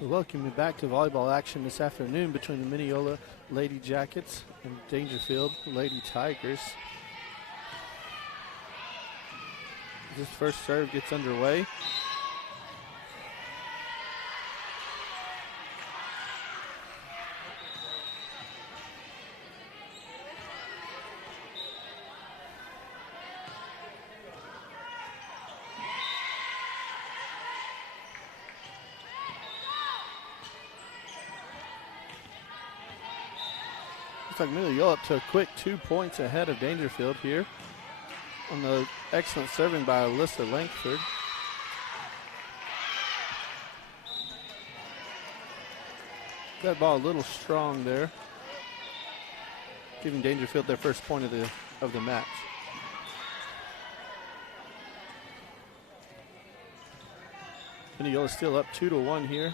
Welcome you back to volleyball action this afternoon between the Mineola Lady Jackets and Daingerfield Lady Tigers. This first serve gets underway. Looks like Mineola up to a quick 2 points ahead of Daingerfield here on the excellent serving by Alyssa Langford. That ball a little strong there, giving Daingerfield their first point of the match. Mineola still up 2-1 here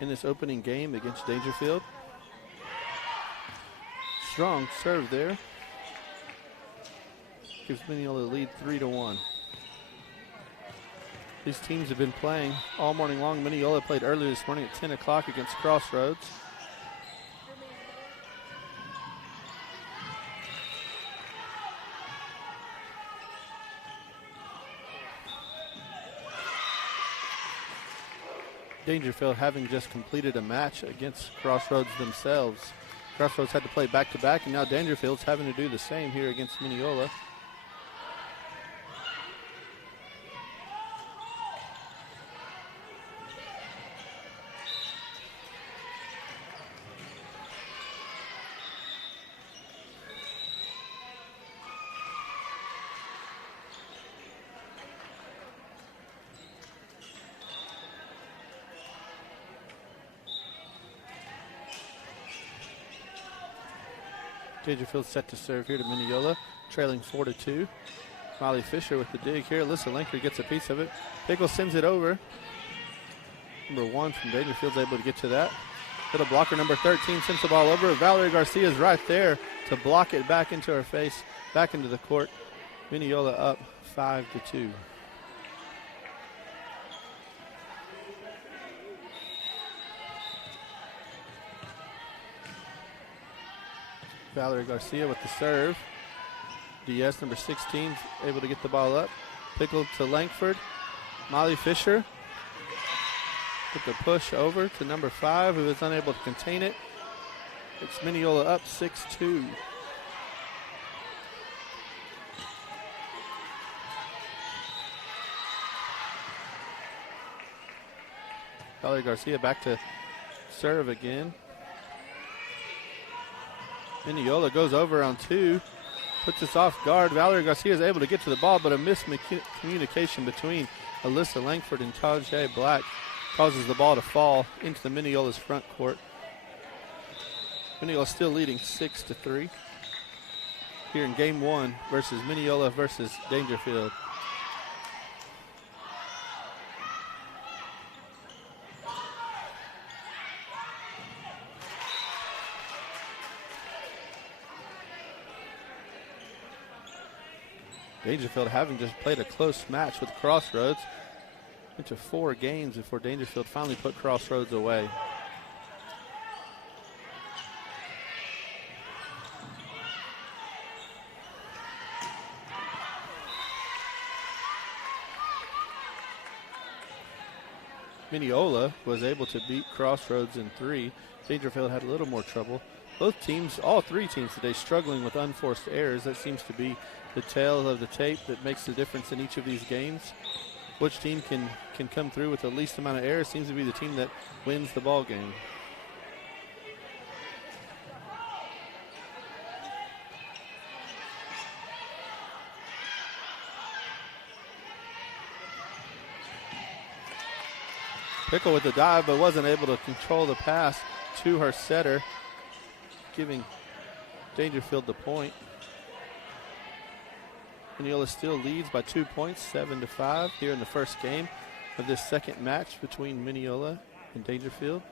in this opening game against Daingerfield. Strong serve there. Gives Mineola the lead 3-1. These teams have been playing all morning long. Mineola played earlier this morning at 10 o'clock against Crossroads. Daingerfield having just completed a match against Crossroads themselves. Crossroads had to play back-to-back, and now Daingerfield's having to do the same here against Mineola. Daingerfield set to serve here to Mineola, trailing 4-2. Molly Fisher with the dig here. Alyssa Langford gets a piece of it. Pickle sends it over. Number 1 from Daingerfield's able to get to that. Little blocker number 13 sends the ball over. Valerie Garcia's right there to block it back into her face, back into the court. Mineola up 5-2. Valerie Garcia with the serve. DS number 16 able to get the ball up. Pickle to Langford. Molly Fisher with the push over to number 5, who is unable to contain it. It's Mineola up 6-2. Valerie Garcia back to serve again. Mineola goes over on 2, puts us off guard. Valerie Garcia is able to get to the ball, but a miscommunication between Alyssa Langford and Tajay Black causes the ball to fall into the Mineola's front court. Mineola still leading 6-3 here in game 1 versus Mineola versus Daingerfield. Daingerfield having just played a close match with Crossroads. Into 4 games before Daingerfield finally put Crossroads away. Mineola was able to beat Crossroads in 3. Daingerfield had a little more trouble. Both teams, all 3 teams today, struggling with unforced errors. That seems to be the tail of the tape that makes the difference in each of these games. Which team can come through with the least amount of errors seems to be the team that wins the ball game. Pickle with the dive, but wasn't able to control the pass to her setter, giving Daingerfield the point. Mineola still leads by 2 points, 7-5 here in the first game of this second match between Mineola and Daingerfield.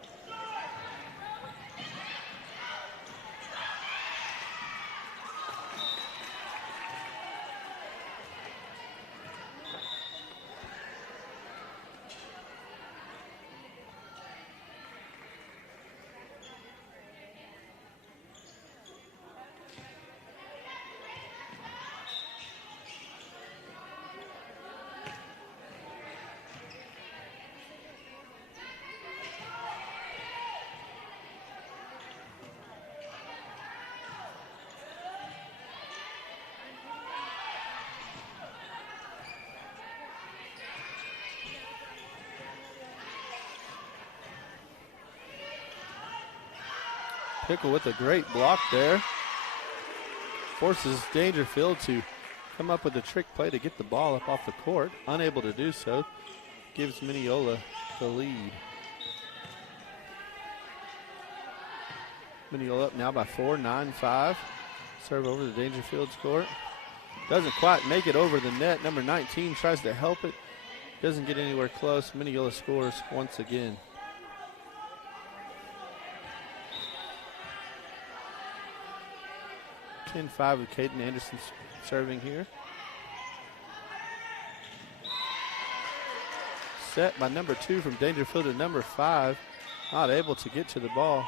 Pickle with a great block there. Forces Daingerfield to come up with a trick play to get the ball up off the court. Unable to do so. Gives Mineola the lead. Mineola up now by 4, 9-5. Serve over the Daingerfield's court. Doesn't quite make it over the net. Number 19 tries to help it. Doesn't get anywhere close. Mineola scores once again. Ten 5 with Caden Anderson serving here. Set by number 2 from Daingerfield to number 5. Not able to get to the ball.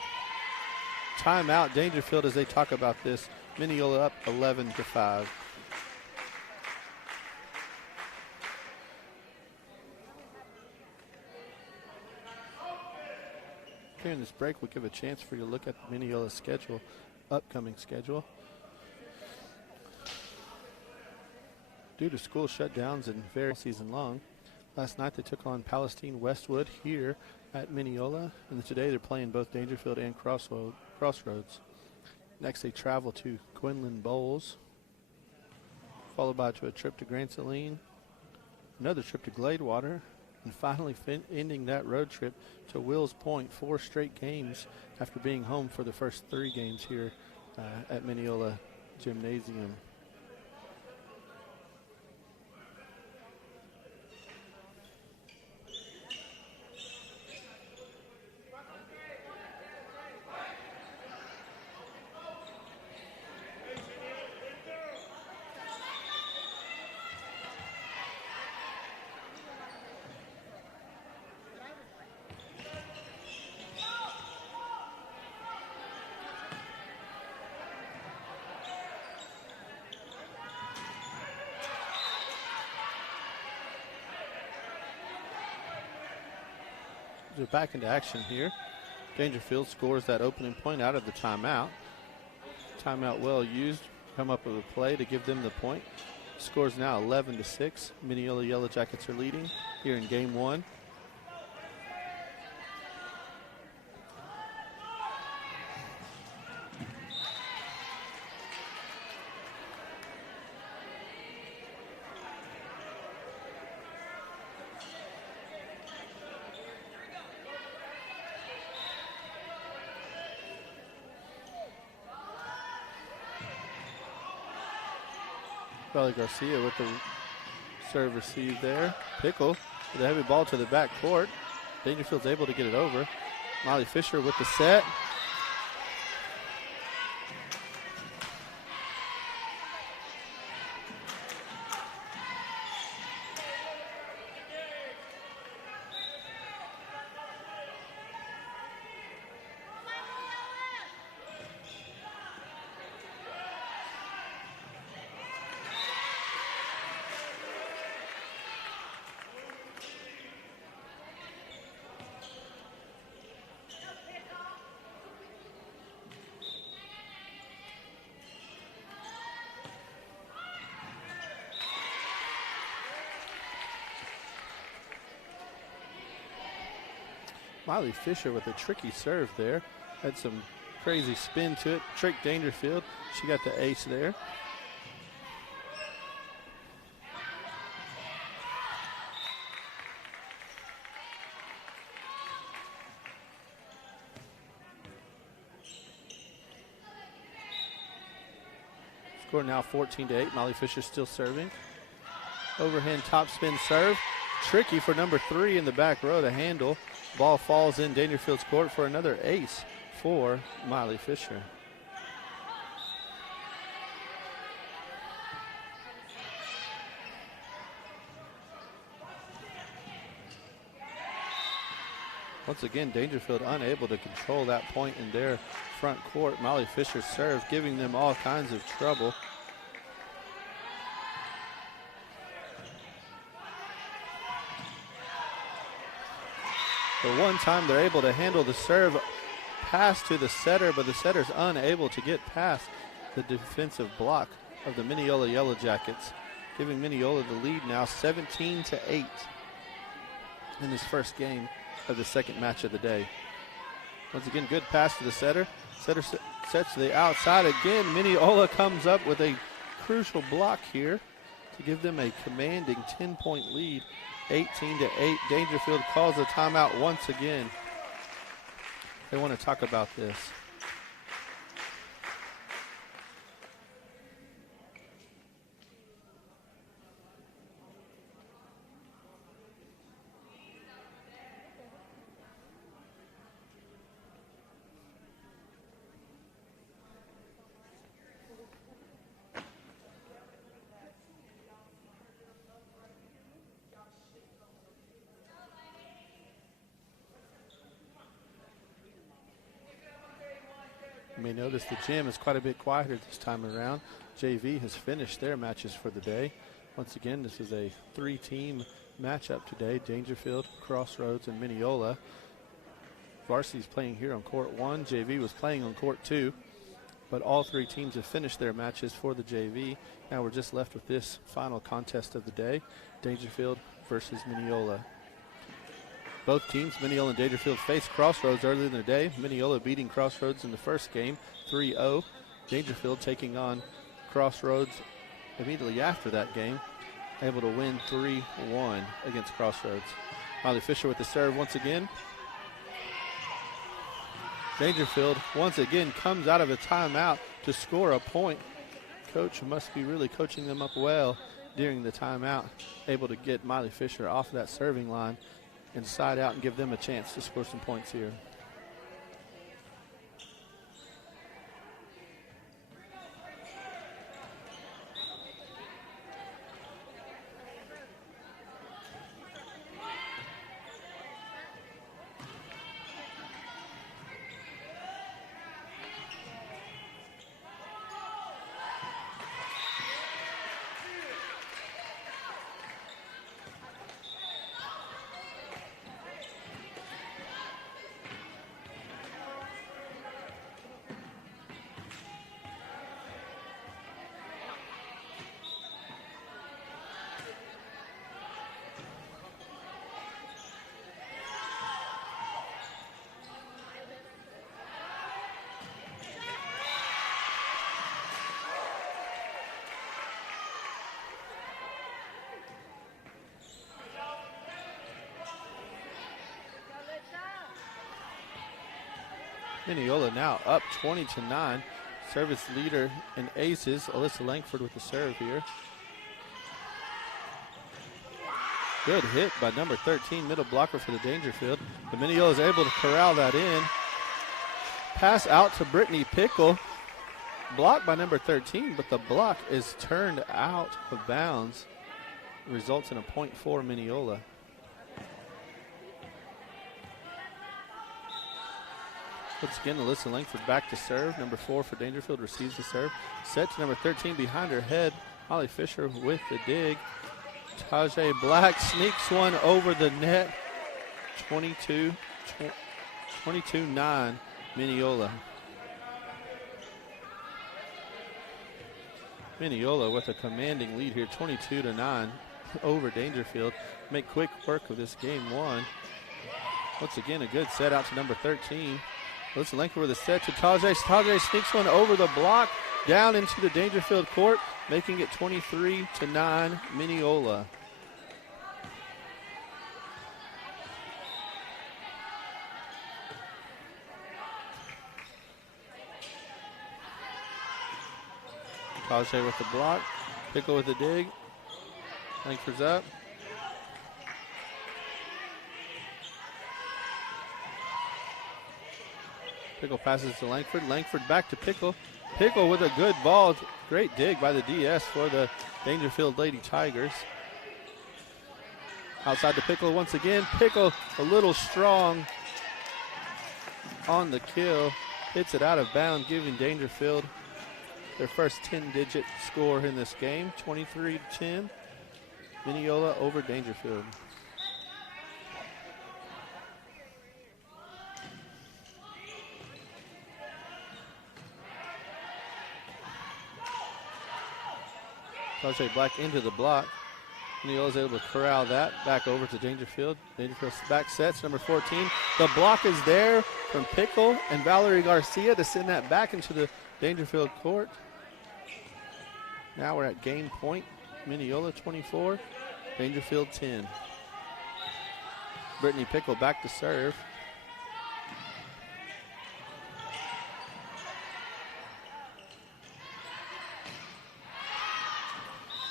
Timeout Daingerfield as they talk about this. Mineola up 11-5. During this break, we'll give a chance for you to look at the Mineola schedule, upcoming schedule. Due to school shutdowns and very season long, last night they took on Palestine Westwood here at Mineola, and today they're playing both Daingerfield and Crossroads. Next they travel to Quinlan Bowles, followed by a trip to Grand Saline, another trip to Gladewater, and finally ending that road trip to Wills Point. 4 straight games after being home for the first 3 games here at Mineola Gymnasium. We're back into action here. Daingerfield scores that opening point out of the timeout. Timeout well used. Come up with a play to give them the point. Scores now 11-6. Mineola Yellow Jackets are leading here in game 1. Riley Garcia with the serve received there. Pickle with a heavy ball to the back court. Daingerfield's able to get it over. Molly Fisher with the set. Miley Fisher with a tricky serve there. Had some crazy spin to it. Tricked Daingerfield. She got the ace there. Score now 14-8. Molly Fisher still serving. Overhand top spin serve. Tricky for number 3 in the back row to handle. Ball falls in Daingerfield's court for another ace for Miley Fisher. Once again, Daingerfield unable to control that point in their front court. Miley Fisher's serve giving them all kinds of trouble. The one time they're able to handle the serve pass to the setter, but the setter's unable to get past the defensive block of the Mineola Yellow Jackets, giving Mineola the lead now 17-8 in this first game of the second match of the day. Once again, good pass to the setter. Setter sets to the outside again. Mineola comes up with a crucial block here to give them a commanding 10-point lead, 18-8. Daingerfield calls a timeout once again. They want to talk about this. You may notice the gym is quite a bit quieter this time around. JV has finished their matches for the day. Once again, this is a 3-team matchup today. Daingerfield, Crossroads, and Mineola. Varsity is playing here on court 1. JV was playing on court 2. But all 3 teams have finished their matches for the JV. Now we're just left with this final contest of the day, Daingerfield versus Mineola. Both teams, Mineola and Daingerfield, faced Crossroads earlier in the day. Mineola beating Crossroads in the first game, 3-0. Daingerfield taking on Crossroads immediately after that game, able to win 3-1 against Crossroads. Miley Fisher with the serve once again. Daingerfield once again comes out of a timeout to score a point. Coach must be really coaching them up well during the timeout, able to get Miley Fisher off of that serving line and side out and give them a chance to score some points here. Mineola now up 20-9. Service leader in aces, Alyssa Langford with the serve here. Good hit by number 13, middle blocker for the Daingerfield. But Mineola is able to corral that in. Pass out to Brittany Pickle. Blocked by number 13, but the block is turned out of bounds. Results in a point for Mineola. Once again, Alyssa Langford back to serve. Number 4 for Daingerfield receives the serve. Set to number 13 behind her head. Holly Fisher with the dig. Tajay Black sneaks one over the net. 22-9 Mineola. Mineola with a commanding lead here, 22-9 over Daingerfield. Make quick work of this game 1. Once again, a good set out to number 13. Alyssa Langford with a set to Tajay. Tajay sneaks one over the block, down into the Daingerfield court, making it 23-9 Mineola. Tajay with the block, Pickle with the dig. Langford's up. Pickle passes to Langford. Langford back to Pickle. Pickle with a good ball. Great dig by the DS for the Daingerfield Lady Tigers. Outside to Pickle once again. Pickle a little strong on the kill. Hits it out of bounds, giving Daingerfield their first 10-digit score in this game. 23-10. Mineola over Daingerfield. Tajay Black into the block. Mineola is able to corral that back over to Daingerfield. Daingerfield's back sets, number 14. The block is there from Pickle and Valerie Garcia to send that back into the Daingerfield court. Now we're at game point. Mineola 24, Daingerfield 10. Brittany Pickle back to serve.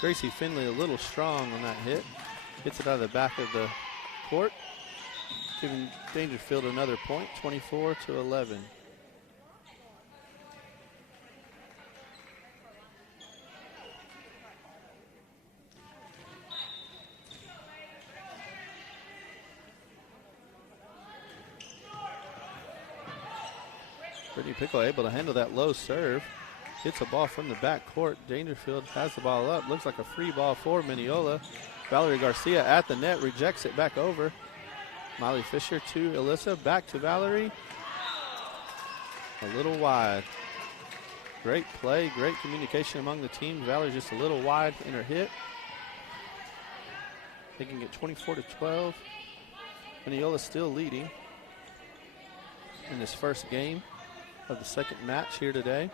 Gracie Finley a little strong on that hit. Hits it out of the back of the court, giving Daingerfield another point, 24-11. Brittany Pickle able to handle that low serve. Hits a ball from the back court. Daingerfield has the ball up. Looks like a free ball for Mineola. Valerie Garcia at the net, rejects it back over. Miley Fisher to Alyssa, back to Valerie. A little wide. Great play, great communication among the teams. Valerie's just a little wide in her hit. Making it 24-12. Mineola still leading in this first game of the second match here today.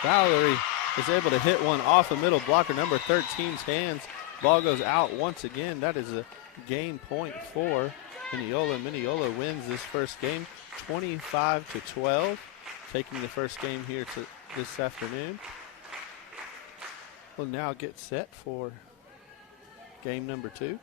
Valerie is able to hit one off the middle blocker, number 13's hands. Ball goes out once again. That is a game point for Mineola. Mineola wins this first game 25-12, taking the first game here to this afternoon. We'll now get set for game number 2.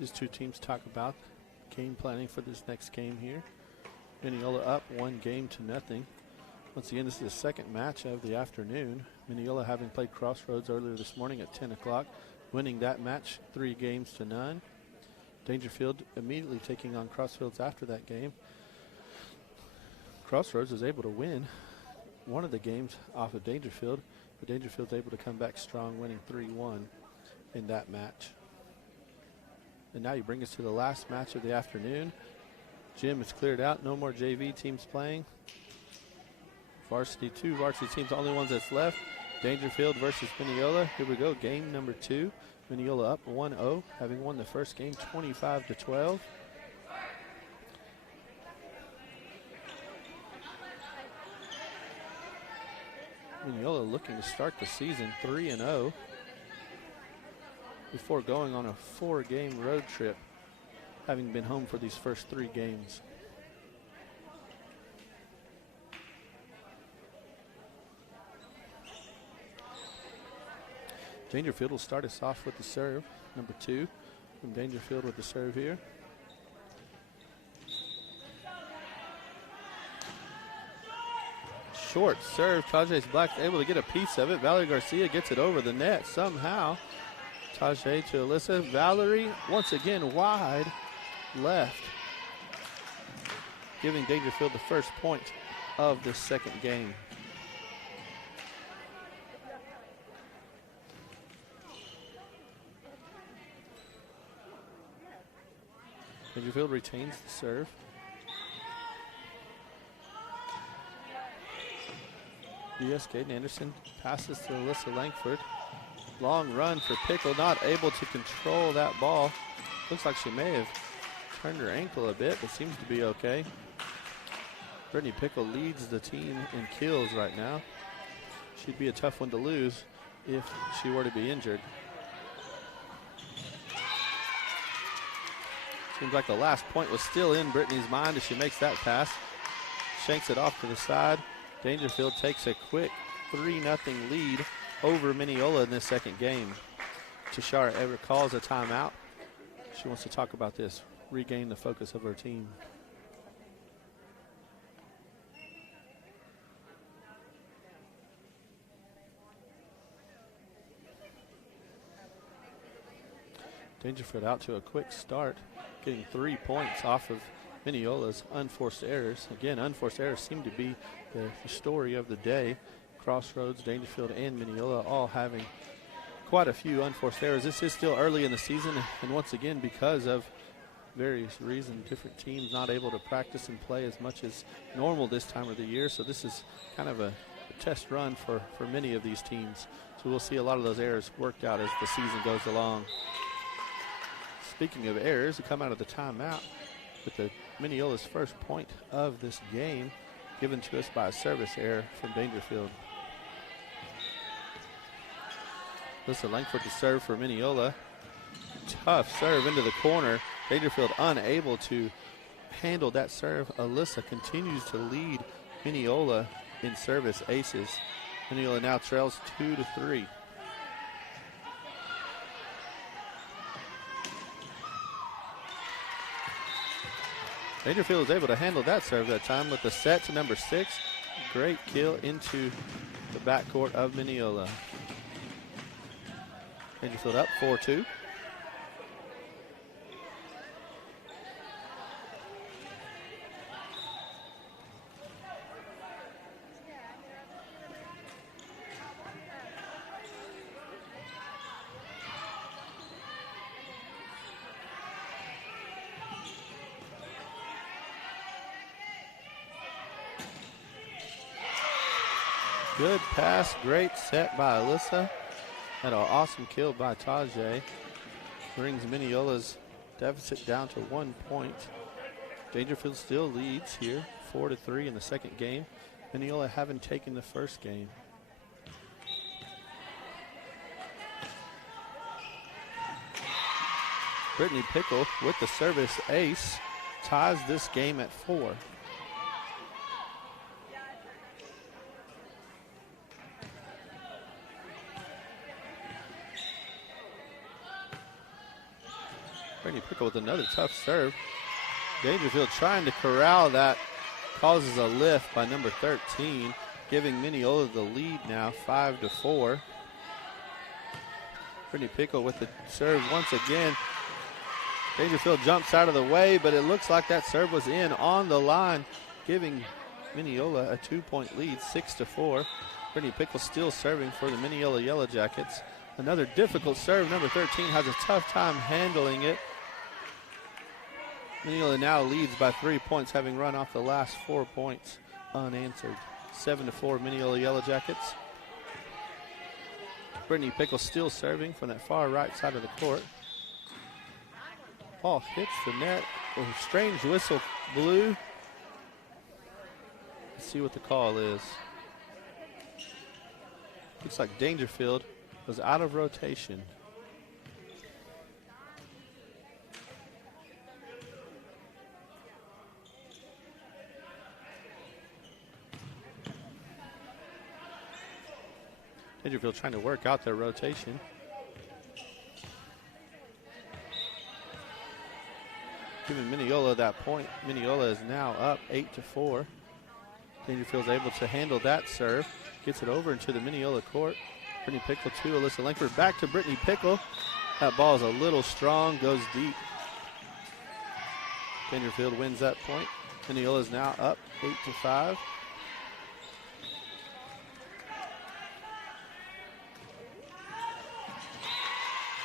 These two teams talk about game planning for this next game here. Mineola up 1-0. Once again, this is the second match of the afternoon. Mineola having played Crossroads earlier this morning at 10 o'clock, winning that match 3-0. Daingerfield immediately taking on Crossroads after that game. Crossroads was able to win one of the games off of Daingerfield, but Daingerfield's able to come back strong, winning 3-1 in that match. And now you bring us to the last match of the afternoon. Gym is cleared out. No more JV teams playing. Two varsity teams, the only ones that's left. Daingerfield versus Mineola. Here we go, game number 2. Mineola up 1-0, having won the first game 25-12. Mineola looking to start the season 3-0. Before going on a 4-game road trip, having been home for these first 3 games. Daingerfield will start us off with the serve, number 2, from Daingerfield with the serve here. Short serve, Tajay Black able to get a piece of it. Valerie Garcia gets it over the net somehow. Tajay to Alyssa. Valerie once again wide left, giving Daingerfield the first point of the second game. Daingerfield retains the serve. DS Caden Anderson passes to Alyssa Langford. Long run for Pickle, not able to control that ball. Looks like she may have turned her ankle a bit, but seems to be okay. Brittany Pickle leads the team in kills right now. She'd be a tough one to lose if she were to be injured. Seems like the last point was still in Brittany's mind as she makes that pass. Shanks it off to the side. Daingerfield takes a quick 3-0 lead over Mineola in this second game. Tashara Everett calls a timeout. She wants to talk about this, regain the focus of her team. Daingerfield out to a quick start, getting 3 points off of Mineola's unforced errors. Again, unforced errors seem to be the story of the day. Crossroads, Daingerfield, and Mineola all having quite a few unforced errors. This is still early in the season, and once again, because of various reasons, different teams not able to practice and play as much as normal this time of the year. So this is kind of a test run for many of these teams. So we'll see a lot of those errors worked out as the season goes along. Speaking of errors, we come out of the timeout with the Mineola's first point of this game, given to us by a service error from Daingerfield. Alyssa Langford to serve for Mineola. Tough serve into the corner. Daingerfield unable to handle that serve. Alyssa continues to lead Mineola in service aces. Mineola now trails 2-3. Daingerfield is able to handle that serve that time with the set to number 6. Great kill into the backcourt of Mineola. Daingerfield up 4-2. Good pass, great set by Alyssa. And an awesome kill by Tajay. Brings Mineola's deficit down to 1 point. Daingerfield still leads here, 4-3 in the second game. Mineola having taken the first game. Brittany Pickle with the service ace ties this game at 4. Brittany Pickle with another tough serve. Daingerfield trying to corral that, causes a lift by number 13, giving Mineola the lead now, 5-4. Brittany Pickle with the serve once again. Daingerfield jumps out of the way, but it looks like that serve was in on the line, giving Mineola a 2-point lead, 6-4. Brittany Pickle still serving for the Mineola Yellow Jackets. Another difficult serve. Number 13 has a tough time handling it. Mineola now leads by 3 points, having run off the last 4 points unanswered. 7-4 Mineola Yellow Jackets. Brittany Pickle still serving from that far right side of the court. Ball hits the net. A strange whistle blew. Let's see what the call is. Looks like Daingerfield was out of rotation. Daingerfield trying to work out their rotation. Giving Mineola that point. Mineola is now up 8-4. Daingerfield's able to handle that serve. Gets it over into the Mineola court. Brittany Pickle to Alyssa Langford. Back to Brittany Pickle. That ball is a little strong, goes deep. Daingerfield wins that point. Mineola is now up 8-5.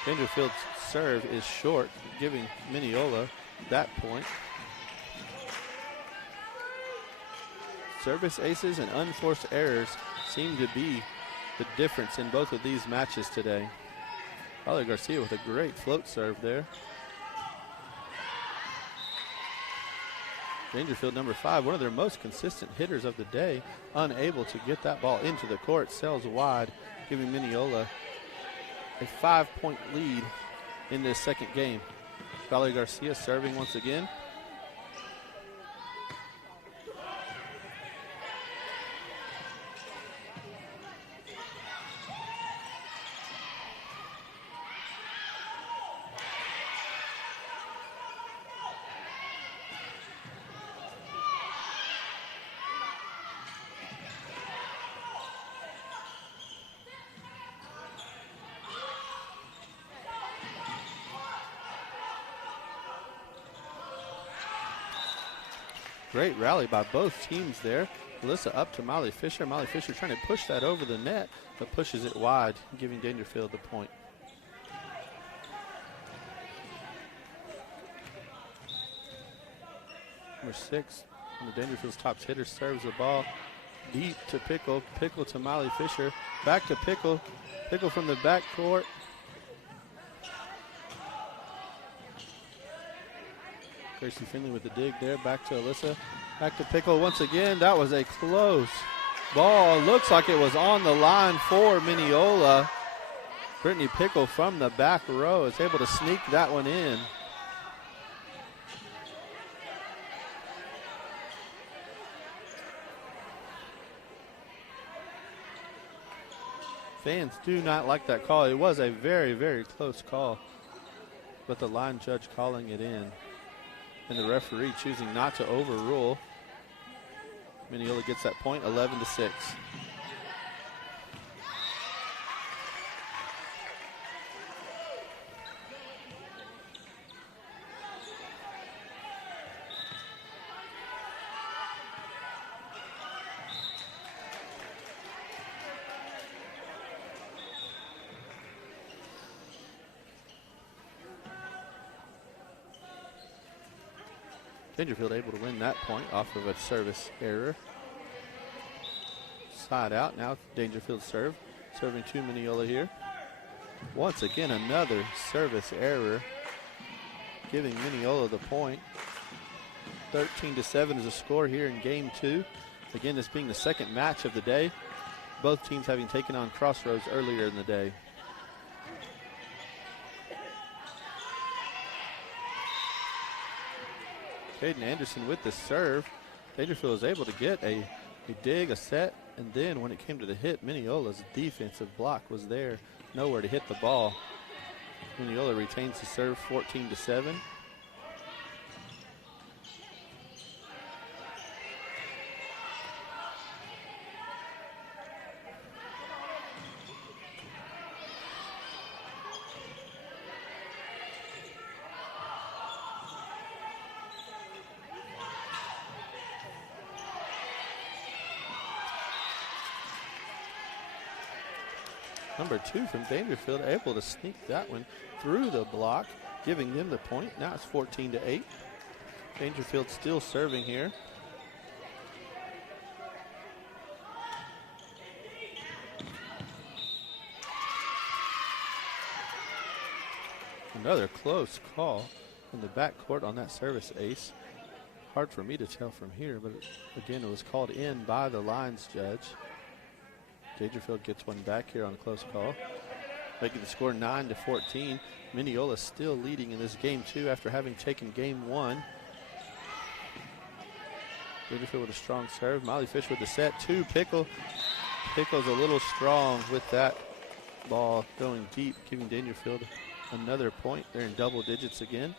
Daingerfield's serve is short, giving Mineola that point. Service aces and unforced errors seem to be the difference in both of these matches today. Holly Garcia with a great float serve there. Daingerfield, number 5, one of their most consistent hitters of the day, unable to get that ball into the court, sails wide, giving Mineola a 5-point lead in this second game. Holly Garcia serving once again. Great rally by both teams there. Alyssa up to Molly Fisher. Molly Fisher trying to push that over the net, but pushes it wide, giving Daingerfield the point. Number 6, one of Daingerfield's top hitters, serves the ball deep to Pickle. Pickle to Molly Fisher. Back to Pickle. Pickle from the back court. Tracy Finley with the dig there. Back to Alyssa. Back to Pickle once again. That was a close ball. Looks like it was on the line for Mineola. Brittany Pickle from the back row is able to sneak that one in. Fans do not like that call. It was a very, very close call, but the line judge calling it in, and the referee choosing not to overrule. Mineola gets that point, 11-6. Daingerfield able to win that point off of a service error. Side out, now Daingerfield serve. Serving to Mineola here. Once again, another service error, giving Mineola the point. 13-7 is the score here in game 2. Again, this being the second match of the day. Both teams having taken on Crossroads earlier in the day. Caden Anderson with the serve. Daingerfield was able to get a dig, a set, and then when it came to the hit, Mineola's defensive block was there. Nowhere to hit the ball. Mineola retains the serve, 14-7. Number 2 from Daingerfield, able to sneak that one through the block, giving them the point. Now it's 14-8. Daingerfield still serving here. Another close call in the backcourt on that service ace. Hard for me to tell from here, but again, it was called in by the lines judge. Daingerfield gets one back here on a close call, making the score 9-14. Mineola still leading in this game 2 after having taken game 1. Daingerfield with a strong serve. Molly Fish with the set. 2, Pickle. Pickle's a little strong with that ball going deep, giving Daingerfield another point. They're in double digits again.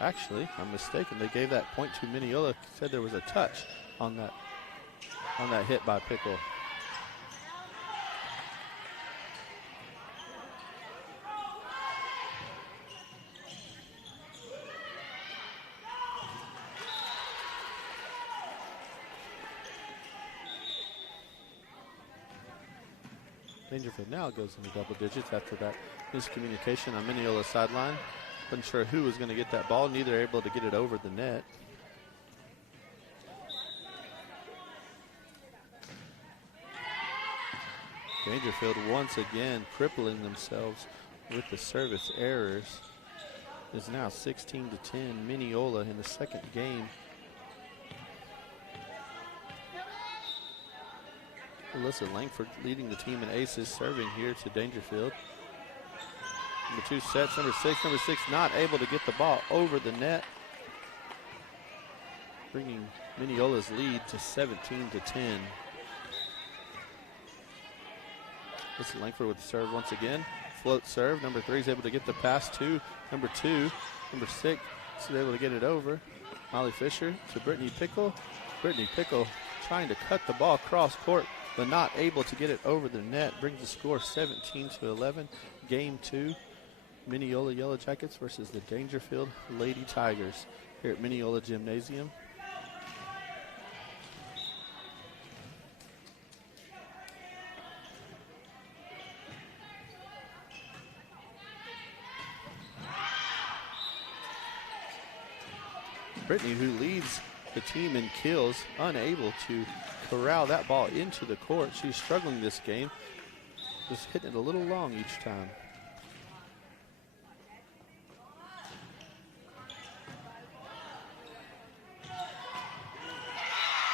Actually, I'm mistaken. They gave that point to Mineola. Said there was a touch on that hit by Pickle. Daingerfield now goes into double digits after that miscommunication on Mineola's sideline. Wasn't sure who was going to get that ball. Neither able to get it over the net. Daingerfield once again crippling themselves with the service errors. Is now 16-10 Mineola in the second game. Alyssa Langford leading the team in aces, serving here to Daingerfield. Number 2 sets, number six not able to get the ball over the net, bringing Mineola's lead to 17-10. Alyssa Langford with the serve once again. Float serve. Number 3 is able to get the pass to number 2. Number 6 is able to get it over. Molly Fisher to Brittany Pickle. Brittany Pickle trying to cut the ball cross court, but not able to get it over the net. Brings the score 17-11. Game 2. Mineola Yellow Jackets versus the Daingerfield Lady Tigers here at Mineola Gymnasium. Brittany, who leads the team in kills, unable to corral that ball into the court. She's struggling this game, just hitting it a little long each time.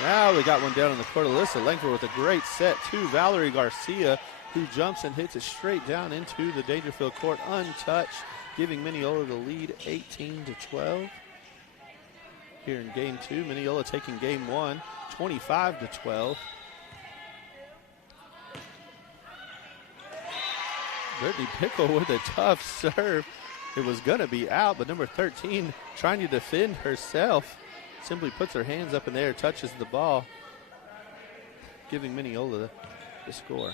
Now we got one down on the court. Alyssa Langford with a great set to Valerie Garcia, who jumps and hits it straight down into the Daingerfield court untouched, giving Mineola the lead 18-12. Here in game 2, Mineola taking game 1, 25-12. Brittany Pickle with a tough serve. It was going to be out, but number 13 trying to defend herself. Simply puts her hands up in the air, touches the ball, giving Mineola the score.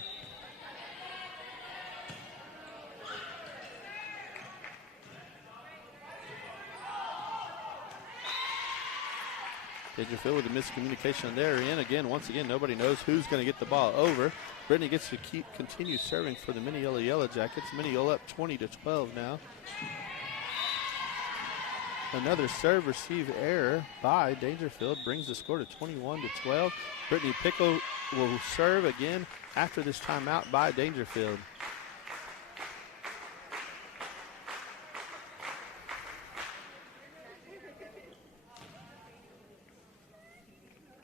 Daingerfield with a miscommunication there. Once again, nobody knows who's going to get the ball over. Brittany gets to continue serving for the Mineola Yellow Jackets. Mineola up 20-12 now. Another serve receive error by Daingerfield brings the score to 21-12. Brittany Pickle will serve again after this timeout by Daingerfield.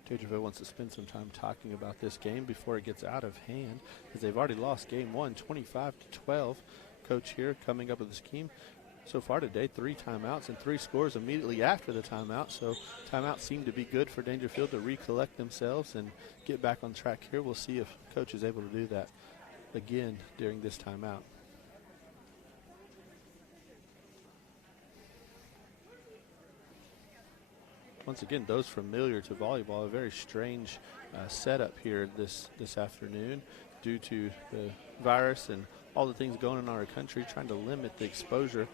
Daingerfield wants to spend some time talking about this game before it gets out of hand, because they've already lost game 1, 25-12. Coach here coming up with the scheme. So far today, 3 timeouts and 3 scores immediately after the timeout. So timeouts seem to be good for Daingerfield to recollect themselves and get back on track here. We'll see if Coach is able to do that again during this timeout. Once again, those familiar to volleyball, a very strange setup here this afternoon due to the virus and all the things going on in our country, trying to limit the exposure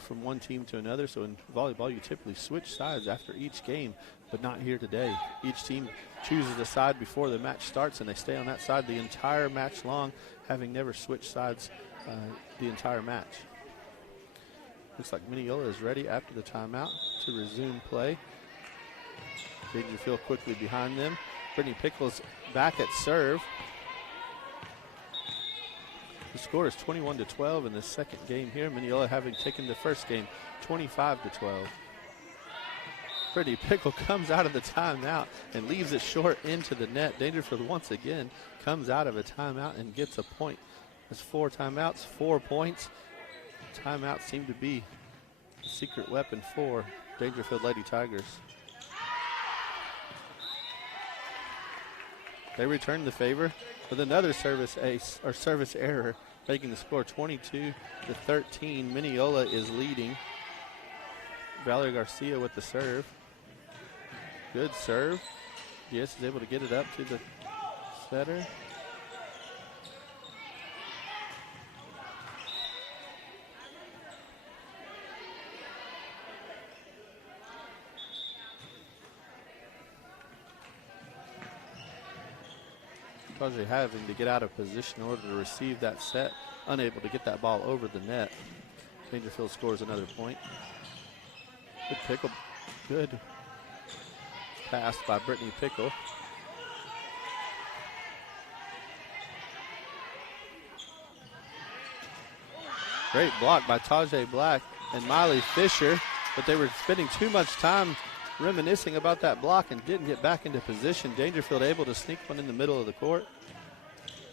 from one team to another. So in volleyball, you typically switch sides after each game, but not here today. Each team chooses a side before the match starts, and they stay on that side the entire match long, having never switched sides the entire match. Looks like Mineola is ready after the timeout to resume play. Daingerfield quickly behind them. Brittany Pickles back at serve. The score is 21-12 in the second game here. Mineola having taken the first game 25-12. Brittany Pickle comes out of the timeout and leaves it short into the net. Daingerfield once again comes out of a timeout and gets a point. There's 4 timeouts, 4 points. Timeouts seem to be a secret weapon for Daingerfield Lady Tigers. They return the favor with another service ace or service error, making the score 22-13. Mineola is leading. Valerie Garcia with the serve. Good serve. Yes, is able to get it up to the setter. Tajay having to get out of position in order to receive that set, unable to get that ball over the net. Daingerfield scores another point. Good Pickle, good pass by Brittany Pickle. Great block by Tajay Black and Miley Fisher, but they were spending too much time reminiscing about that block and didn't get back into position. Daingerfield able to sneak one in the middle of the court.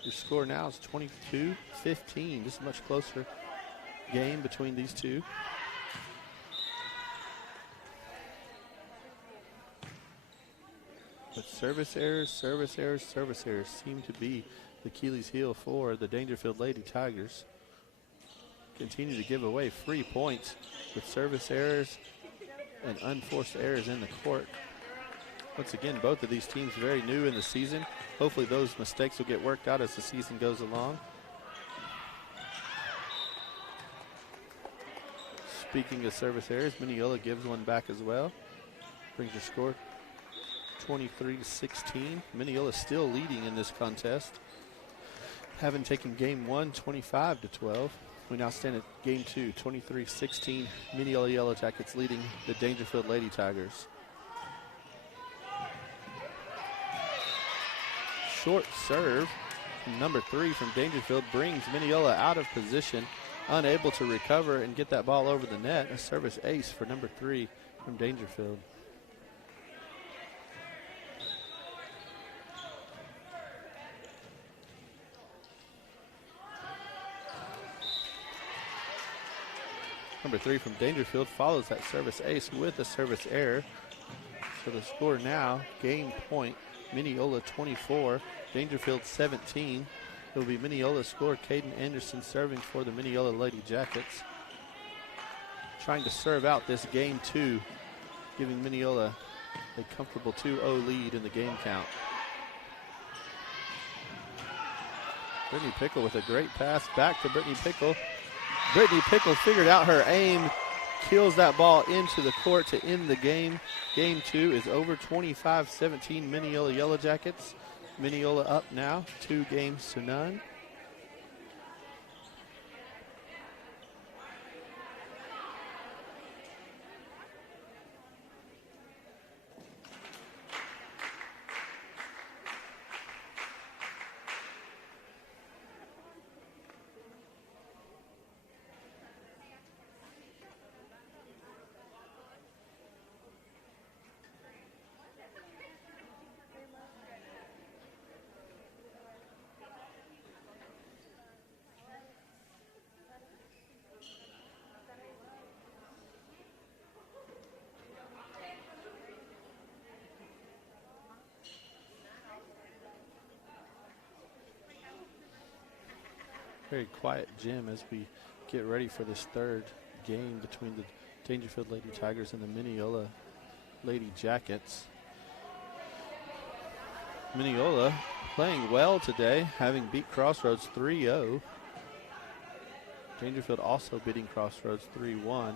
Your score now is 22-15. Just a much closer game between these two. But service errors seem to be the Achilles heel for the Daingerfield Lady Tigers. Continue to give away free points with service errors and unforced errors in the court. Once again, both of these teams very new in the season. Hopefully those mistakes will get worked out as the season goes along. Speaking of service errors, Mineola gives one back as well. Brings the score 23-16. Mineola still leading in this contest. Having taken game one, 25-12. We now stand at game two, 23-16. Mineola Yellow Jackets leading the Daingerfield Lady Tigers. Short serve from number 3 from Daingerfield brings Mineola out of position, unable to recover and get that ball over the net. A service ace for number 3 from Daingerfield. Number 3 from Daingerfield follows that service ace with a service error. So the score now, game point, Mineola 24, Daingerfield 17. It will be Mineola score. Caden Anderson serving for the Mineola Lady Jackets. Trying to serve out this game 2, giving Mineola a comfortable 2-0 lead in the game count. Brittany Pickle with a great pass back to Brittany Pickle. Brittany Pickle figured out her aim, kills that ball into the court to end the game. Game 2 is over, 25-17 Mineola Yellow Jackets. Mineola up now, 2-0. Very quiet gym as we get ready for this third game between the Daingerfield Lady Tigers and the Mineola Lady Jackets. Mineola playing well today, having beat Crossroads 3-0. Daingerfield also beating Crossroads 3-1.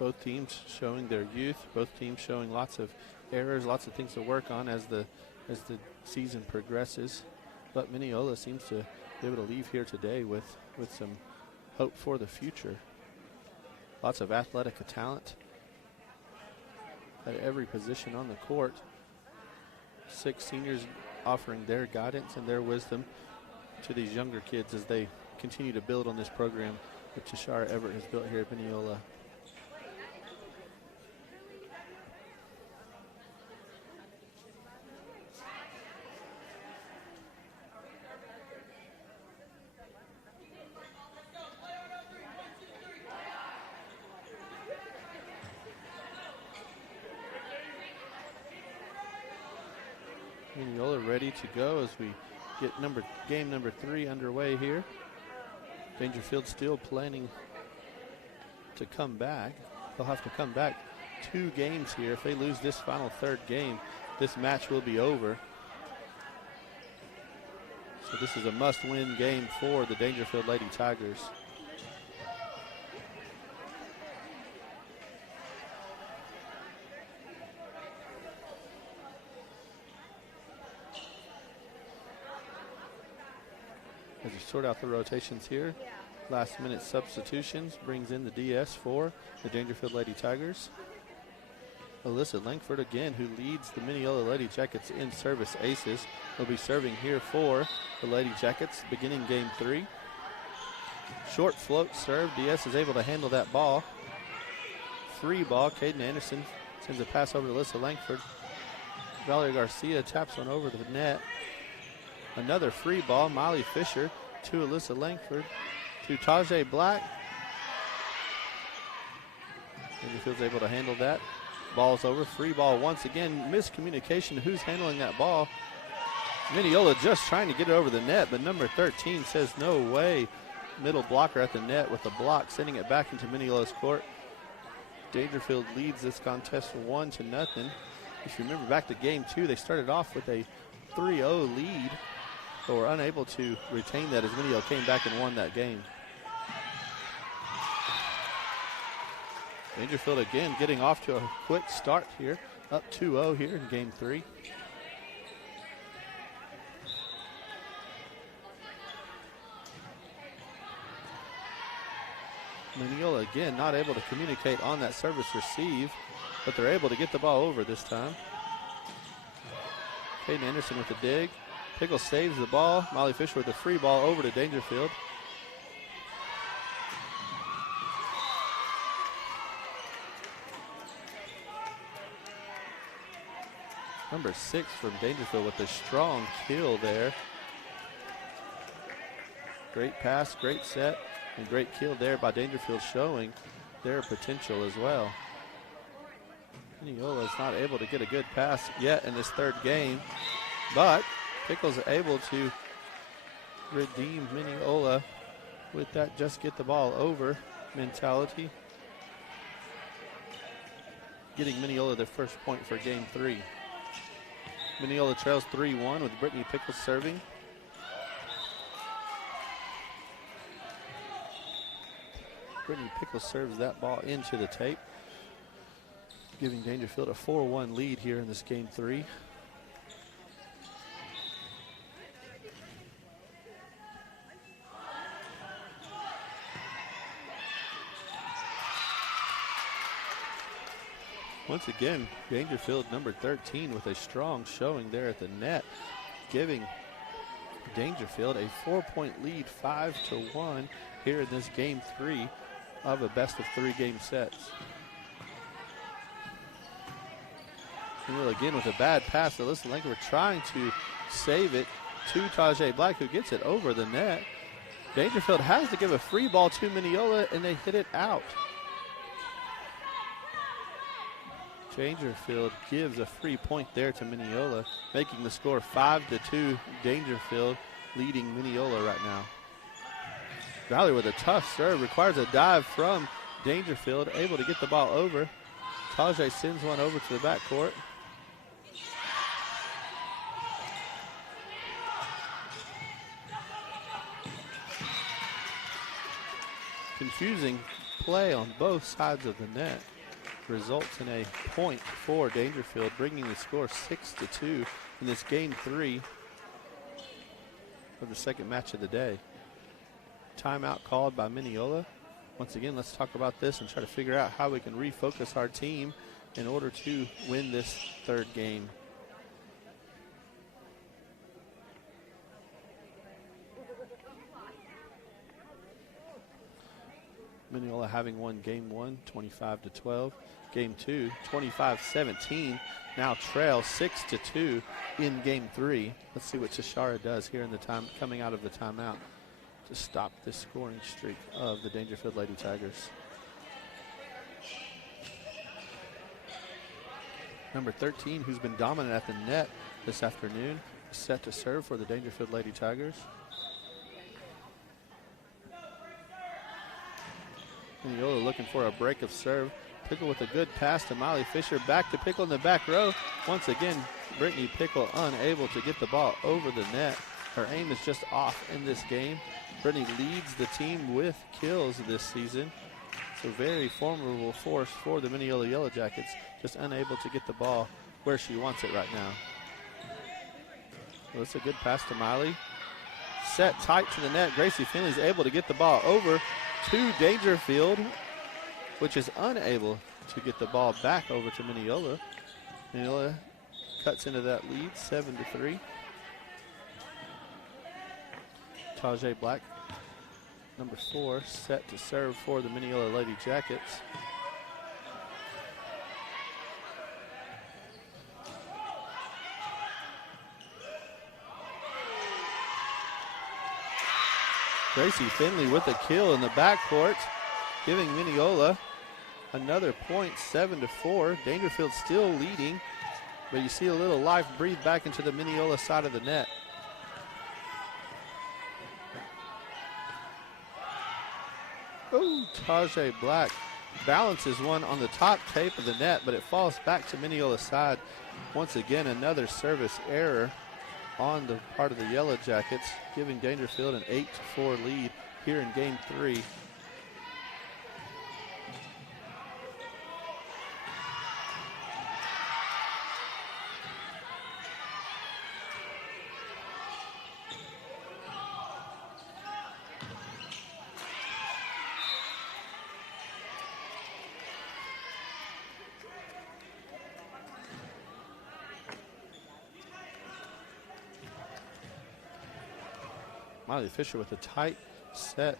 Both teams showing their youth, both teams showing lots of errors, lots of things to work on as the season progresses. But Mineola seems to be able to leave here today with some hope for the future. Lots of athletic talent at every position on the court. 6 seniors offering their guidance and their wisdom to these younger kids as they continue to build on this program that Tashara Everett has built here at Mineola. Mineola ready to go as we get game number 3 underway here. Daingerfield still planning to come back. They'll have to come back 2 games here. If they lose this final third game, this match will be over. So this is a must-win game for the Daingerfield Lady Tigers. as you sort out the rotations here. Last minute substitutions brings in the DS for the Daingerfield Lady Tigers. Alyssa Langford again, who leads the Mineola Lady Jackets in service aces, will be serving here for the Lady Jackets beginning game 3. Short float serve. DS is able to handle that ball. Free ball. Caden Anderson sends a pass over to Alyssa Langford. Valerie Garcia taps one over the net. Another free ball. Miley Fisher to Alyssa Langford to Tajay Black. Daingerfield's able to handle that. Ball's over. Free ball once again. Miscommunication. Who's handling that ball? Mineola just trying to get it over the net, but number 13 says no way. Middle blocker at the net with a block, sending it back into Mineola's court. Daingerfield leads this contest 1-0. If you remember back to game 2, they started off with a 3-0 lead, but were unable to retain that as Mineola came back and won that game. Daingerfield again getting off to a quick start here, up 2-0 here in game 3. Mineola again not able to communicate on that service receive, but they're able to get the ball over this time. Caden Anderson with the dig. Pickle saves the ball. Molly Fisher with the free ball over to Daingerfield. Number 6 from Daingerfield with a strong kill there. Great pass, great set. And great kill there by Daingerfield, showing their potential as well. Mineola is not able to get a good pass yet in this third game, but Pickles able to redeem Mineola with that just get the ball over mentality, getting Mineola their first point for game 3. Mineola trails 3-1 with Brittany Pickles serving. Brittany Pickles serves that ball into the tape, giving Daingerfield a 4-1 lead here in this game 3. Once again, Daingerfield number 13 with a strong showing there at the net, giving Daingerfield a 4-point lead, 5-1 here in this game 3 of a best of 3 game sets. Again with a bad pass, Alyssa Langford trying to save it to Tajay Black, who gets it over the net. Daingerfield has to give a free ball to Mineola, and they hit it out. Daingerfield gives a free point there to Mineola, making the score 5-2. Daingerfield leading Mineola right now. Valerie with a tough serve, requires a dive from Daingerfield, able to get the ball over. Tajay sends one over to the backcourt. Confusing play on both sides of the net results in a point for Daingerfield, bringing the score 6-2 in this game 3 of the second match of the day. Timeout called by Mineola. Once again, let's talk about this and try to figure out how we can refocus our team in order to win this third game. Mineola having won game 1, 25-12. Game 2, 25-17. Now trail 6-2 in game 3. Let's see what Tashara does here in the time coming out of the timeout to stop this scoring streak of the Daingerfield Lady Tigers. Number 13, who's been dominant at the net this afternoon, set to serve for the Daingerfield Lady Tigers. Mineola looking for a break of serve. Pickle with a good pass to Miley Fisher. Back to Pickle in the back row. Once again, Brittany Pickle unable to get the ball over the net. Her aim is just off in this game. Brittany leads the team with kills this season. So very formidable force for the Mineola Yellow Jackets, just unable to get the ball where she wants it right now. Well, it's a good pass to Miley. set tight to the net. Gracie Finley's able to get the ball over to Daingerfield, which is unable to get the ball back over to Mineola. Mineola cuts into that lead, 7-3. Tajay Black, number 4, set to serve for the Mineola Lady Jackets. Gracie Finley with a kill in the backcourt, giving Mineola another point, 7-4. Daingerfield still leading, but you see a little life breathe back into the Mineola side of the net. Oh, Tajay Black balances one on the top tape of the net, but it falls back to Mineola's side. Once again, another service error on the part of the Yellow Jackets, giving Daingerfield an 8-4 lead here in game 3. Miley Fisher with a tight set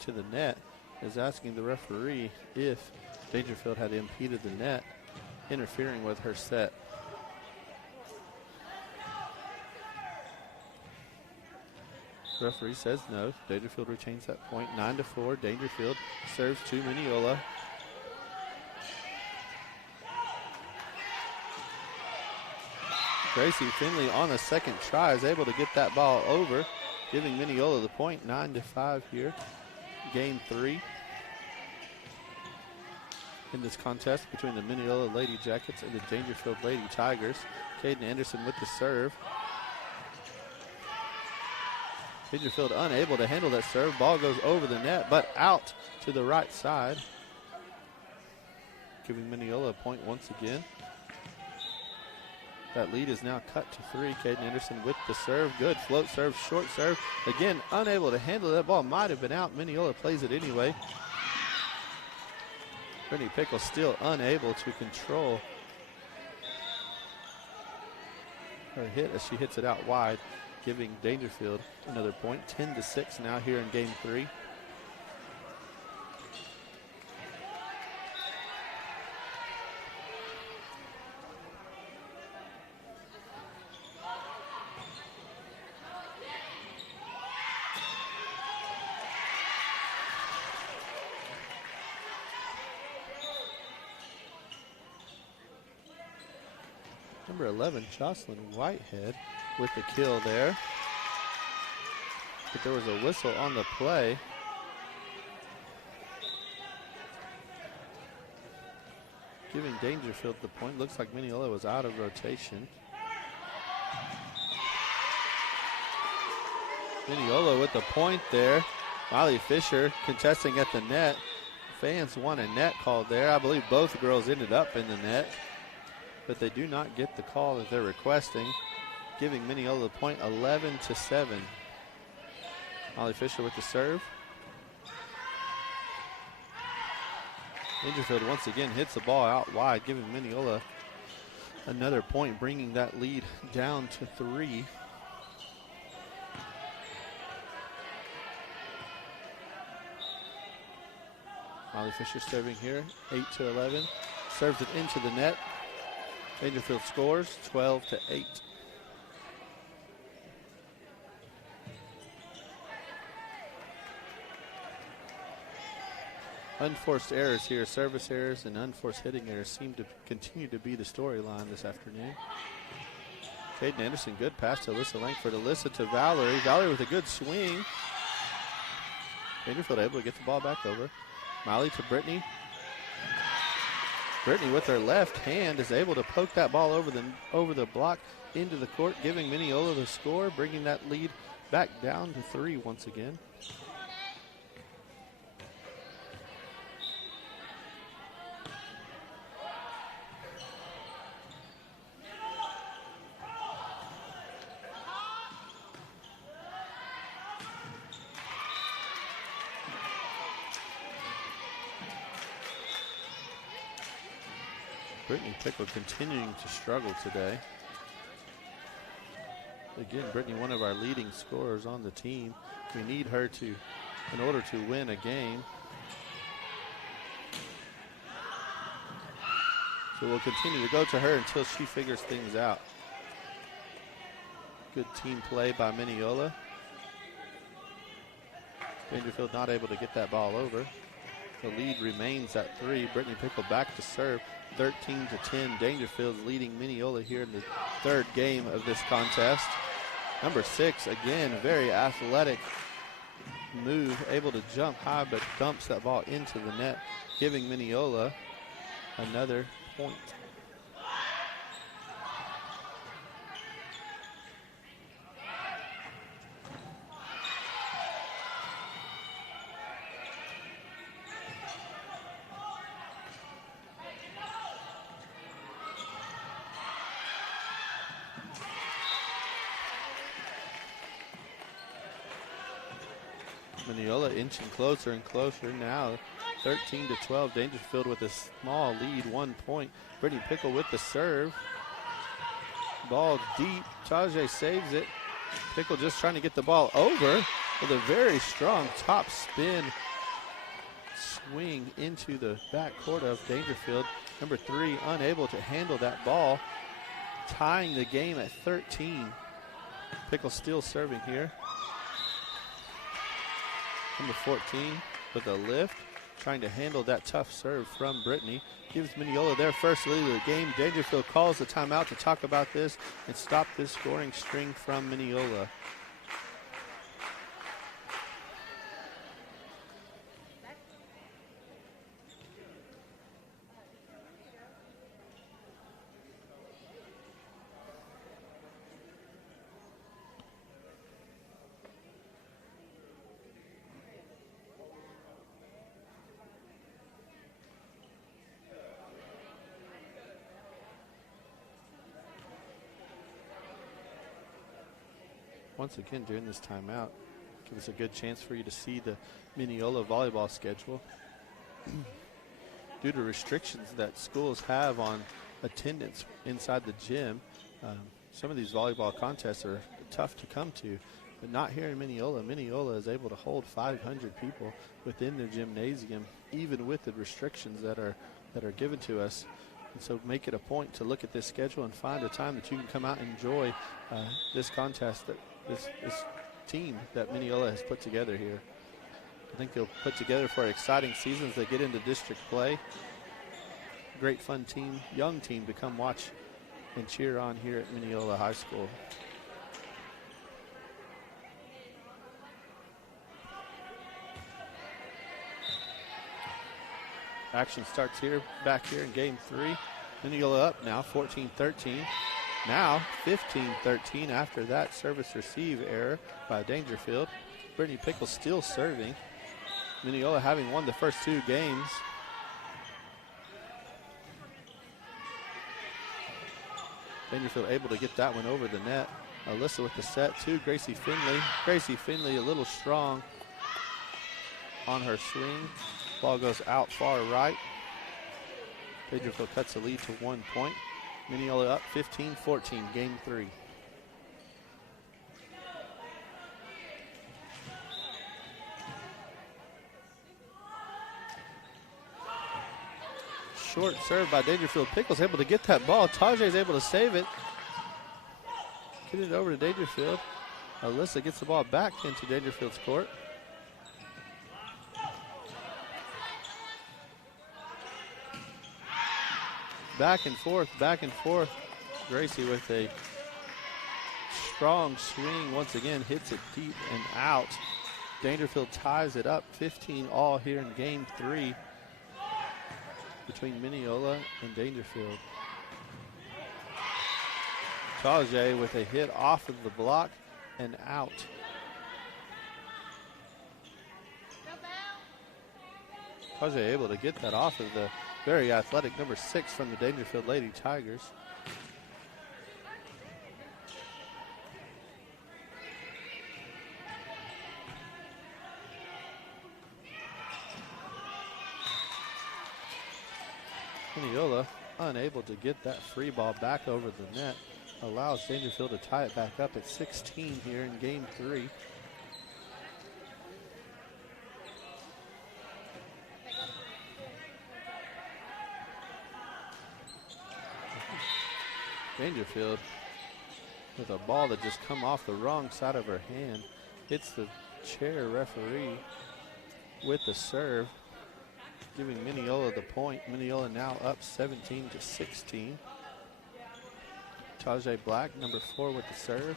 to the net is asking the referee if Daingerfield had impeded the net, interfering with her set. The referee says no. Daingerfield retains that point. 9-4. Daingerfield serves to Mineola. Gracie Finley on the second try is able to get that ball over, giving Mineola the point. 9-5 here, game 3 in this contest between the Mineola Lady Jackets and the Daingerfield Lady Tigers. Caden Anderson with the serve. Daingerfield unable to handle that serve. Ball goes over the net, but out to the right side, giving Mineola a point once again. That lead is now cut to 3. Caden Anderson with the serve. Good float serve, short serve. Again, unable to handle that ball. Might have been out. Mineola plays it anyway. Brittany Pickle still unable to control her hit as she hits it out wide, giving Daingerfield another point. 10-6 now here in game 3. Number 11, Jocelyn Whitehead with the kill there. But there was a whistle on the play. Giving Daingerfield the point. Looks like Mineola was out of rotation. Mineola with the point there. Miley Fisher contesting at the net. Fans want a net called there. I believe both girls ended up in the net, but they do not get the call that they're requesting, giving Mineola the point. 11-7. Molly Fisher with the serve. Daingerfield once again hits the ball out wide, giving Mineola another point, bringing that lead down to 3. Molly Fisher serving here, 8-11. Serves it into the net. Daingerfield scores, 12-8. Unforced errors here, service errors and unforced hitting errors seem to continue to be the storyline this afternoon. Caden Anderson, good pass to Alyssa Langford. Alyssa to Valerie. Valerie with a good swing. Daingerfield able to get the ball back over. Miley to Brittany. Brittany with her left hand is able to poke that ball over the block into the court, giving Mineola the score, bringing that lead back down to 3 once again. Brittany Pickle continuing to struggle today. Again, Brittany, one of our leading scorers on the team. We need her to, in order to win a game. So we'll continue to go to her until she figures things out. Good team play by Mineola. Daingerfield not able to get that ball over. The lead remains at 3. Brittany Pickle back to serve. 13-10. Daingerfield's leading Mineola here in the third game of this contest. Number 6, again, very athletic move, able to jump high, but dumps that ball into the net, giving Mineola another point. Mineola inching closer and closer now. 13-12. Daingerfield with a small lead, 1 point. Brittany Pickle with the serve. Ball deep. Tajay saves it. Pickle just trying to get the ball over with a very strong top spin swing into the backcourt of Daingerfield. Number 3 unable to handle that ball, tying the game at 13. Pickle still serving here. Number 14 with a lift, trying to handle that tough serve from Brittany. Gives Mineola their first lead of the game. Daingerfield calls the timeout to talk about this and stop this scoring string from Mineola. Once again, during this timeout, give us a good chance for you to see the Mineola volleyball schedule. Due to restrictions that schools have on attendance inside the gym, some of these volleyball contests are tough to come to, but not here in Mineola. Mineola is able to hold 500 people within their gymnasium, even with the restrictions that are given to us. And so make it a point to look at this schedule and find a time that you can come out and enjoy this contest, that this team that Mineola has put together here. I think they'll put together for an exciting season as they get into district play. Great fun team, young team to come watch and cheer on here at Mineola High School. Action starts here, back here in game 3. Mineola up now, 14-13. Now 15-13 after that service receive error by Daingerfield. Brittany Pickle still serving. Mineola having won the first 2 games. Daingerfield able to get that one over the net. Alyssa with the set to Gracie Finley. Gracie Finley a little strong on her swing. Ball goes out far right. Daingerfield cuts the lead to 1 point. Mineola up 15-14, game 3. Short serve by Daingerfield. Pickle's able to get that ball. Tajay's able to save it. Get it over to Daingerfield. Alyssa gets the ball back into Daingerfield's court. Back and forth, back and forth. Gracie with a strong swing once again, hits it deep and out. Daingerfield ties it up 15 all here in game 3 between Mineola and Daingerfield. Tajay with a hit off of the block and out. Tajay able to get that off of the very athletic number 6 from the Daingerfield Lady Tigers. Mineola unable to get that free ball back over the net. Allows Daingerfield to tie it back up at 16 here in game 3. Daingerfield with a ball that just come off the wrong side of her hand. Hits the chair referee with the serve, giving Mineola the point. Mineola now up 17-16. Tajay Black, number 4, with the serve.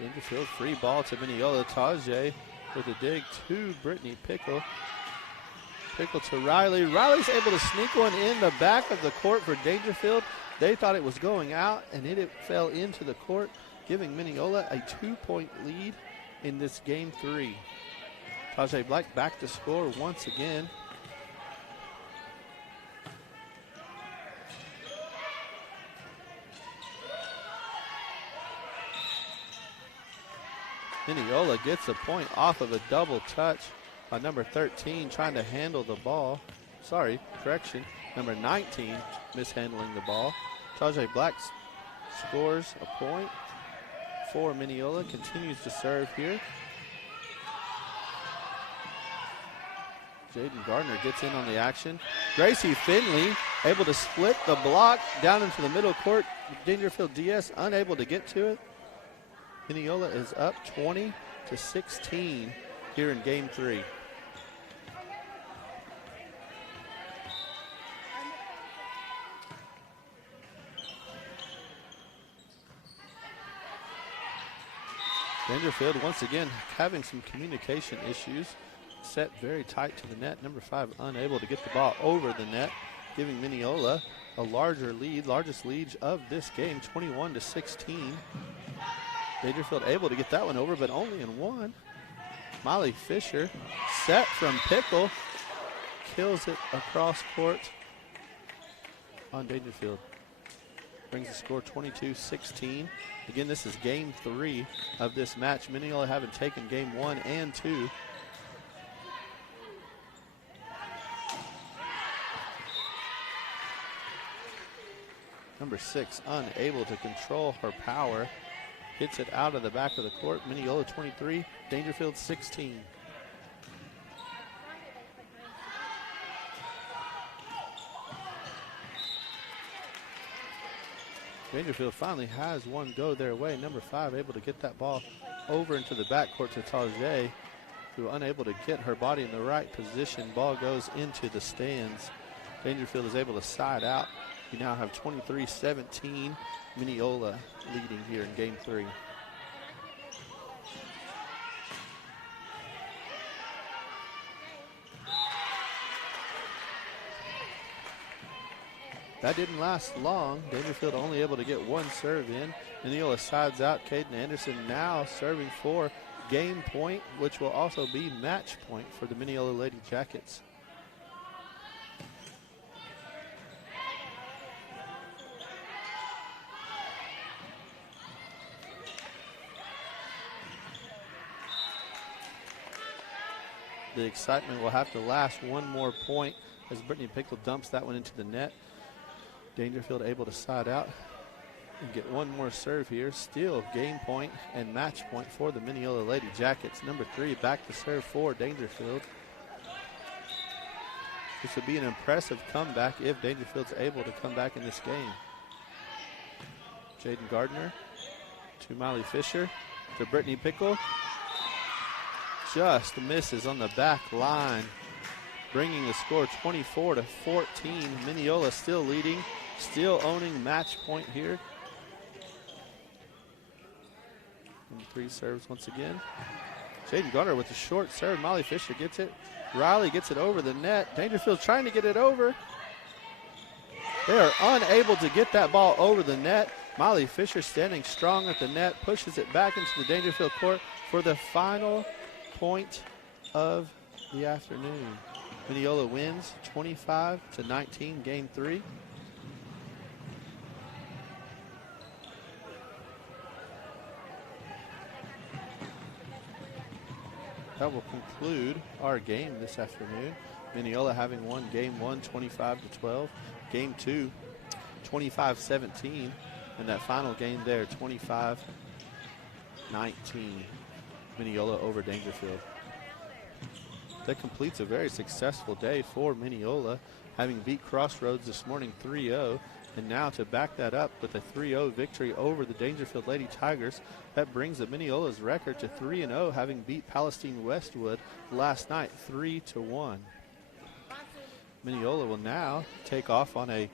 Daingerfield, free ball to Mineola. Tajay with a dig to Brittany Pickle. Pickle to Riley. Riley's able to sneak one in the back of the court for Daingerfield. They thought it was going out, and it fell into the court, giving Mineola a 2-point lead in this game 3. Tajay Black back to score once again. Mineola gets a point off of a double touch by number 13 trying to handle the ball. Sorry, correction. Number 19 mishandling the ball. Tajay Black scores a point for Mineola. Continues to serve here. Jaden Gardner gets in on the action. Gracie Finley able to split the block down into the middle court. Daingerfield DS unable to get to it. Mineola is up 20-16 here in game 3. Daingerfield once again having some communication issues. Set very tight to the net. Number 5 unable to get the ball over the net, giving Mineola a larger lead, largest lead of this game, 21-16. Daingerfield able to get that one over, but only in one. Molly Fisher, set from Pickle, kills it across court on Daingerfield. Brings the score 22-16. Again, this is game 3 of this match. Mineola having taken game 1 and 2. Number 6 unable to control her power. Hits it out of the back of the court. Mineola 23, Daingerfield 16. Daingerfield finally has one go their way. Number 5 able to get that ball over into the backcourt to Tajay, who unable to get her body in the right position. Ball goes into the stands. Daingerfield is able to side out. We now have 23-17. Mineola leading here in game 3. That didn't last long. Daingerfield only able to get one serve in. Mineola sides out. Caden Anderson now serving for game point, which will also be match point for the Mineola Lady Jackets. The excitement will have to last one more point as Brittany Pickle dumps that one into the net. Daingerfield able to side out and get one more serve here. Still game point and match point for the Mineola Lady Jackets. Number 3 back to serve for Daingerfield. This would be an impressive comeback if Daingerfield's able to come back in this game. Jaden Gardner to Molly Fisher to Brittany Pickle. Just misses on the back line, bringing the score 24-14. Mineola still leading, still owning match point here. And 3 serves once again. Jaden Gardner with a short serve. Molly Fisher gets it. Riley gets it over the net. Daingerfield trying to get it over. They are unable to get that ball over the net. Molly Fisher standing strong at the net, pushes it back into the Daingerfield court for the final point of the afternoon. Mineola wins 25-19, game 3. that will conclude our game this afternoon. Mineola having won game 1, 25-12. Game 2, 25-17. And that final game there, 25-19. Mineola over Daingerfield. That completes a very successful day for Mineola, having beat Crossroads this morning 3-0. And now to back that up with a 3-0 victory over the Daingerfield Lady Tigers, that brings the Mineola's record to 3-0, having beat Palestine Westwood last night 3-1. Mineola will now take off on a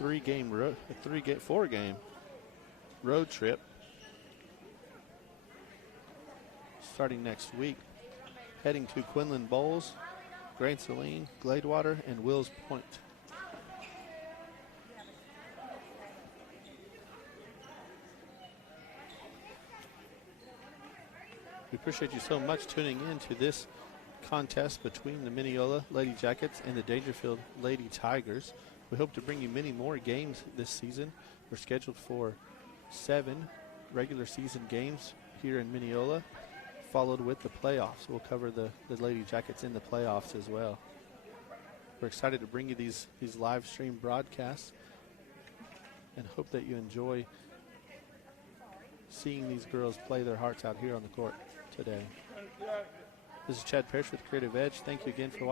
4-game road trip starting next week, heading to Quinlan Bowls, Grand Saline, Gladewater, and Wills Point. We appreciate you so much tuning in to this contest between the Mineola Lady Jackets and the Daingerfield Lady Tigers. We hope to bring you many more games this season. We're scheduled for 7 regular season games here in Mineola, followed with the playoffs. We'll cover the Lady Jackets in the playoffs as well. We're excited to bring you these live stream broadcasts and hope that you enjoy seeing these girls play their hearts out here on the court today. This is Chad Parrish with Creative Edge. Thank you again for watching.